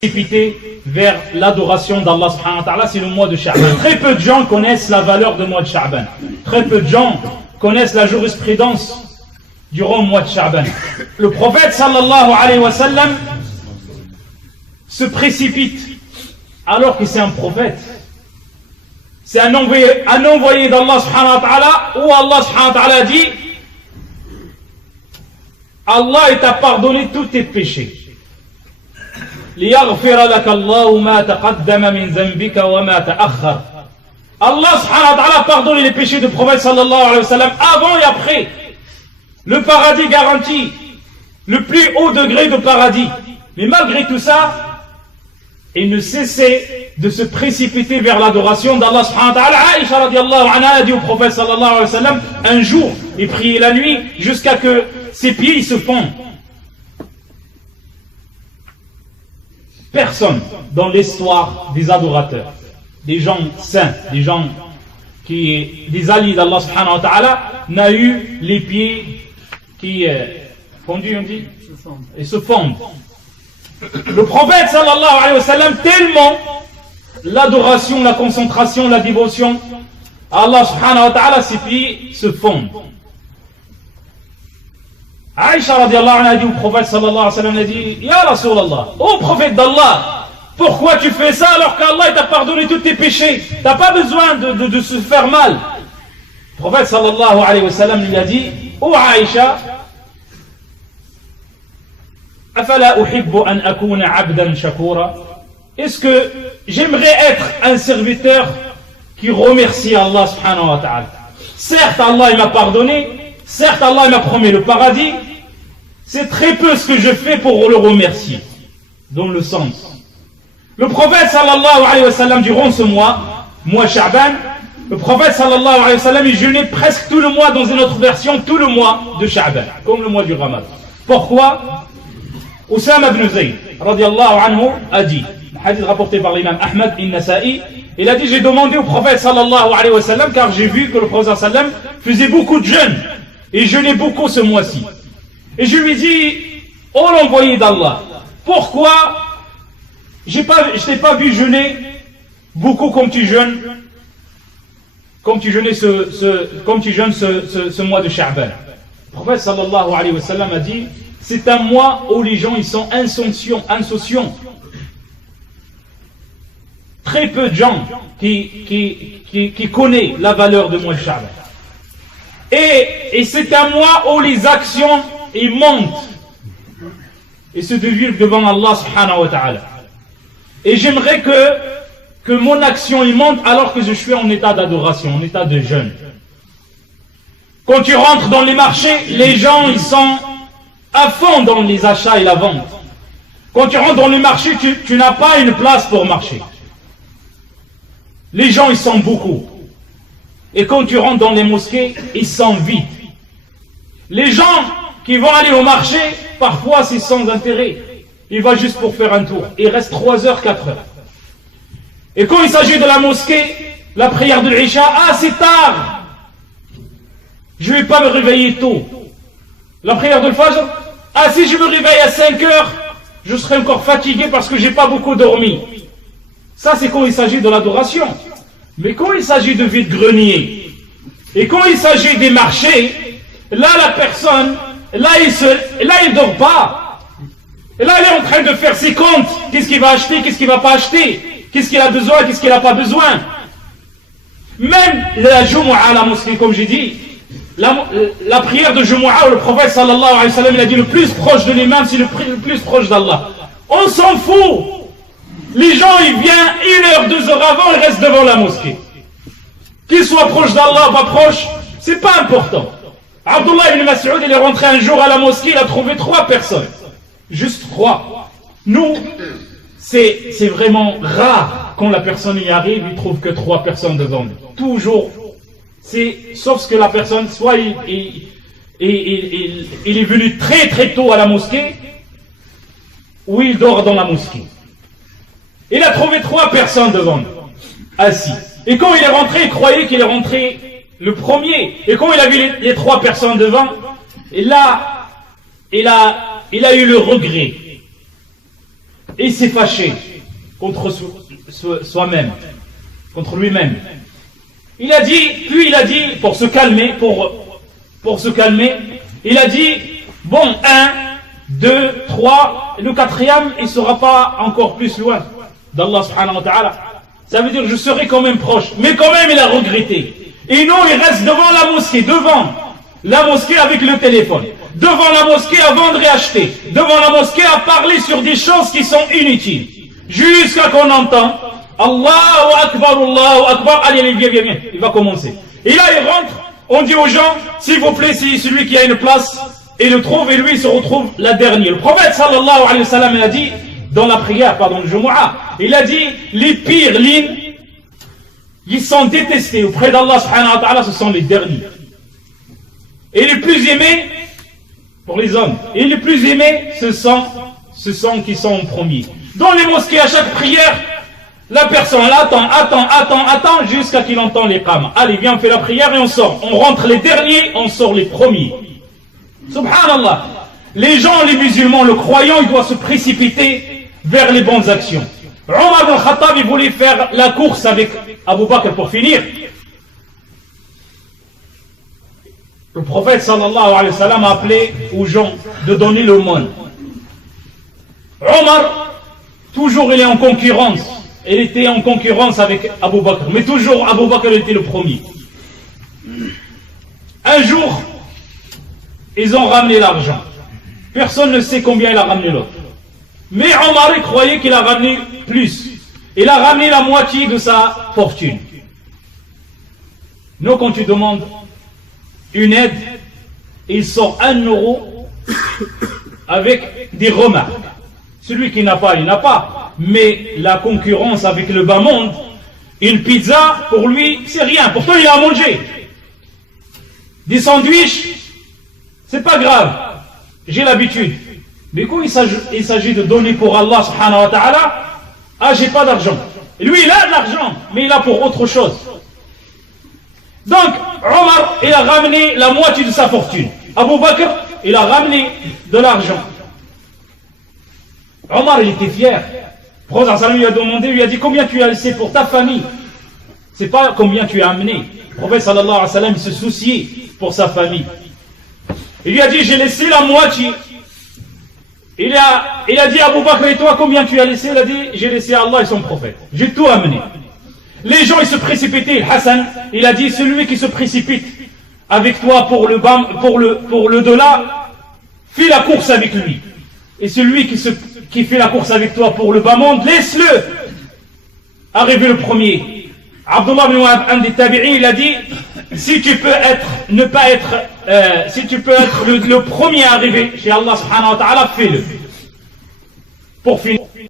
précipiter vers l'adoration d'Allah subhanahu wa ta'ala, c'est le mois de Sha'ban. Très peu de gens connaissent la valeur du mois de Sha'ban. Très peu de gens connaissent la jurisprudence durant le mois de Sha'ban. Le prophète sallallahu alayhi wa sallam se précipite alors que c'est un prophète. C'est un envoyé d'Allah subhanahu wa ta'ala où Allah subhanahu wa ta'ala dit Allah t'a pardonné tous tes péchés. ليغفر لك الله ما تقدم من ذنبك وما تأخر. Allah subhanahu wa ta'ala pardonne les péchés du prophète sallallahu alayhi wa sallam avant et après. Le paradis garanti, le plus haut degré de paradis. Mais malgré tout ça, il ne cessait de se précipiter vers l'adoration d'Allah subhanahu wa ta'ala. Aïcha radiallahu anha a dit au prophète sallallahu alayhi wa sallam, un jour, il priait la nuit jusqu'à que ses pieds se fondent. Personne dans l'histoire des adorateurs, des gens saints, des gens des alliés d'Allah subhanahu wa ta'ala, n'a eu les pieds qui fondus, on dit, et se fondent. Le prophète sallallahu alayhi wa sallam, tellement l'adoration, la concentration, la dévotion à Allah subhanahu wa ta'ala, ses pieds se fondent. Aïcha radiallahu anha a dit au prophète sallallahu alayhi wa sallam, a dit, Ya Rasulallah, ô prophète d'Allah, pourquoi tu fais ça alors qu'Allah t'a pardonné tous tes péchés? T'as pas besoin de se faire mal. Le prophète sallallahu alayhi wa sallam lui a dit, ô Aïcha, Afala uhibbu an akuna abdan shakura? Est-ce que j'aimerais être un serviteur qui remercie Allah subhanahu wa ta'ala? Certes, Allah il m'a pardonné, certes, Allah il m'a promis le paradis, c'est très peu ce que je fais pour le remercier. Dans le sens. Le prophète sallallahu alayhi wa sallam, durant ce mois Sha'ban, le prophète sallallahu alayhi wa sallam, il jeûnait presque tout le mois, dans une autre version, tout le mois de Sha'ban, comme le mois du Ramadan. Pourquoi? Oussama ibn Zayd, radiallahu anhu, a dit, hadith rapporté par l'imam Ahmad al-Nasa'i, il a dit, j'ai demandé au prophète sallallahu alayhi wa sallam, car j'ai vu que le prophète sallallahu alayhi wa sallam faisait beaucoup de jeûnes, et jeûnait beaucoup ce mois-ci. Et je lui dis, oh l'envoyé d'Allah, pourquoi je t'ai pas vu jeûner beaucoup comme tu jeûnes, comme tu jeûnes ce mois de Sha'ban? Le prophète sallallahu alayhi wa sallam a dit, c'est un mois où les gens ils sont insouciants. Très peu de gens qui connaissent la valeur de mois de Sha'ban. Et c'est un mois où les actions ils montent et se dévient devant Allah subhanahu wa ta'ala. Et j'aimerais que mon action il monte alors que je suis en état d'adoration, en état de jeûne. Quand tu rentres dans les marchés, les gens ils sont à fond dans les achats et la vente. Quand tu rentres dans les marchés, tu n'as pas une place pour marcher. Les gens ils sont beaucoup. Et quand tu rentres dans les mosquées, ils sont vides. Les gens qui vont aller au marché, parfois c'est sans intérêt. Ils vont juste pour faire un tour. Il reste 3 heures, 4 heures. Et quand il s'agit de la mosquée, la prière de l'Isha, c'est tard. Je ne vais pas me réveiller tôt. La prière de l'Fajr, si je me réveille à 5 heures, je serai encore fatigué parce que j'ai pas beaucoup dormi. Ça c'est quand il s'agit de l'adoration. Mais quand il s'agit de vide-grenier, et quand il s'agit des marchés, là la personne, là il dort pas. Et là il est en train de faire ses comptes. Qu'est-ce qu'il va acheter, qu'est-ce qu'il va pas acheter, qu'est-ce qu'il a besoin, qu'est-ce qu'il n'a pas besoin. Même la Jumu'ah à la mosquée, comme j'ai dit, la prière de Jumu'ah où le prophète sallallahu alayhi wa sallam il a dit le plus proche de l'imam, c'est le plus proche d'Allah. On s'en fout. Les gens, ils viennent 1 heure, 2 heures avant, ils restent devant la mosquée. Qu'ils soient proches d'Allah ou pas proches, c'est pas important. Abdullah ibn Mas'ud, il est rentré un jour à la mosquée, il a trouvé 3 personnes. Juste 3. Nous, c'est vraiment rare quand la personne y arrive, il trouve que 3 personnes devant lui. Toujours. Sauf ce que la personne, soit il est venu très très tôt à la mosquée, ou il dort dans la mosquée. Il a trouvé 3 personnes devant lui, assis. Et quand il est rentré, il croyait qu'il est rentré le premier. Et quand il a vu les 3 personnes devant, et là, il a eu le regret. et il s'est fâché contre soi-même, contre lui-même. Il a dit, pour se calmer, il a dit, bon, 1, 2, 3, le 4e, il ne sera pas encore plus loin d'Allah subhanahu wa ta'ala. Ça veut dire que je serai quand même proche. Mais quand même, il a regretté. Et non, il reste devant la mosquée avec le téléphone. Devant la mosquée à vendre et acheter. Devant la mosquée à parler sur des choses qui sont inutiles. Jusqu'à qu'on entend Allahu Akbar, allez, viens. Il va commencer. Et là, il rentre, on dit aux gens, s'il vous plaît, c'est celui qui a une place, et le trouve, et lui, il se retrouve la dernière. Le prophète sallallahu alayhi wa sallam, il a dit, dans la prière, le Jumu'ah, il a dit, les pires lignes, ils sont détestés auprès d'Allah subhanahu wa ta'ala, ce sont les derniers. Et les plus aimés, pour les hommes, et les plus aimés, ce sont qui sont en premier. Dans les mosquées, à chaque prière, la personne attend, jusqu'à qu'il entend les qam. Allez, viens, on fait la prière et on sort. On rentre les derniers, on sort les premiers. Subhanallah. Les gens, les musulmans, le croyant, il doit se précipiter vers les bonnes actions. Omar ibn Khattab, il voulait faire la course avec Abu Bakr pour finir. Le prophète sallallahu alayhi wa sallam a appelé aux gens de donner l'aumône. Omar, toujours il est en concurrence. Il était en concurrence avec Abu Bakr. Mais toujours Abu Bakr était le premier. Un jour, ils ont ramené l'argent. Personne ne sait combien il a ramené l'autre. Mais Omar il croyait qu'il a ramené plus. Il a ramené la moitié de sa fortune. Nous, quand tu demandes une aide, il sort 1 euro avec des remarques. Celui qui n'a pas, il n'a pas. Mais la concurrence avec le bas monde, une pizza, pour lui, c'est rien. Pourtant, il a à manger. Des sandwichs, c'est pas grave. J'ai l'habitude. Mais quand il s'agit de donner pour Allah subhanahu wa ta'ala, j'ai pas d'argent. Lui, il a de l'argent, mais il a pour autre chose. Donc, Omar, il a ramené la moitié de sa fortune. Abu Bakr, il a ramené de l'argent. Omar, il était fier. Le prophète lui a demandé, lui a dit, combien tu as laissé pour ta famille? C'est pas combien tu as amené. Le prophète sallallahu alayhi wa sallam, il se souciait pour sa famille. Il lui a dit, j'ai laissé la moitié. Il a dit à Abu Bakr, et toi, combien tu as laissé? Il a dit, j'ai laissé Allah et son prophète. J'ai tout amené. Les gens, ils se précipitaient. Hassan, il a dit, celui qui se précipite avec toi pour le dollar, fais la course avec lui. Et celui qui fait la course avec toi pour le bas monde, laisse-le arriver le premier. Abdullah ibn Wahab, un des tabi'in, il a dit, si tu peux être le premier à arriver chez Allah subhanahu wa ta'ala, fais-le. Pour finir.